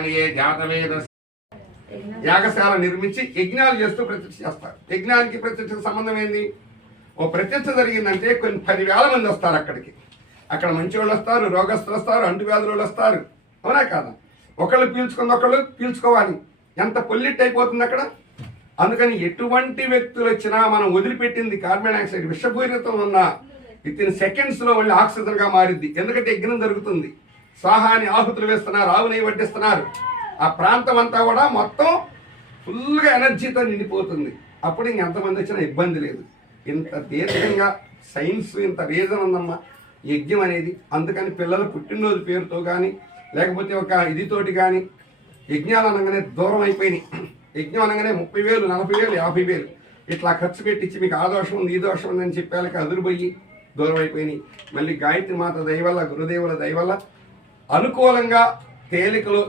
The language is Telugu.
అందుకని ఏ జాతవేద యాగశాల నిర్మించి యజ్ఞాలు చేస్తూ ప్రతిష్ఠ చేస్తారు. యజ్ఞానికి ప్రతిష్ఠకు సంబంధం ఏంది? ఓ ప్రతిష్ఠ జరిగిందంటే కొన్ని 10,000 మంది వస్తారు అక్కడికి. అక్కడ మంచి వాళ్ళు వస్తారు, రోగస్తులు వస్తారు, అంటువ్యాధులు వాళ్ళు వస్తారు. అవునా కాదా? ఒకళ్ళు పీల్చుకుంది ఒకళ్ళు పీల్చుకోవాలి. ఎంత పొల్యూట్ అయిపోతుంది అక్కడ. అందుకని ఎటువంటి వ్యక్తులు వచ్చినా మనం వదిలిపెట్టింది కార్బన్ డైఆక్సైడ్ విషపూరితం ఉన్న వితిన్ సెకండ్స్లో మళ్ళీ ఆక్సిజన్గా మారిద్ది. ఎందుకంటే యజ్ఞం జరుగుతుంది. స్వాహాని ఆహుతులు వేస్తున్నారు, ఆవు నెయ్యి వడ్డిస్తున్నారు. ఆ ప్రాంతం అంతా కూడా మొత్తం ఫుల్గా ఎనర్జీతో నిండిపోతుంది. అప్పుడు ఇంకెంతమంది వచ్చినా ఇబ్బంది లేదు. ఇంత దీర్ఘంగా సైన్స్ ఇంత రీజన్ ఉందమ్మా యజ్ఞం అనేది. అందుకని పిల్లలు పుట్టినరోజు పేరుతో కానీ లేకపోతే ఒక ఇదితోటి కానీ యజ్ఞాలు అనగానే దూరం అయిపోయినాయి. యజ్ఞం అనగానే 30,000, 40,000, 50,000 ఇట్లా ఖర్చు పెట్టించి మీకు ఆ దోషం ఉంది ఈ దోషం ఉందని చెప్పేళ్ళకి అదురుపోయి దూరం అయిపోయినాయి. మళ్ళీ గాయత్రి మాత దయవల్ల, గురుదేవుల దయవల్ల అనుకూలంగా తేలికలో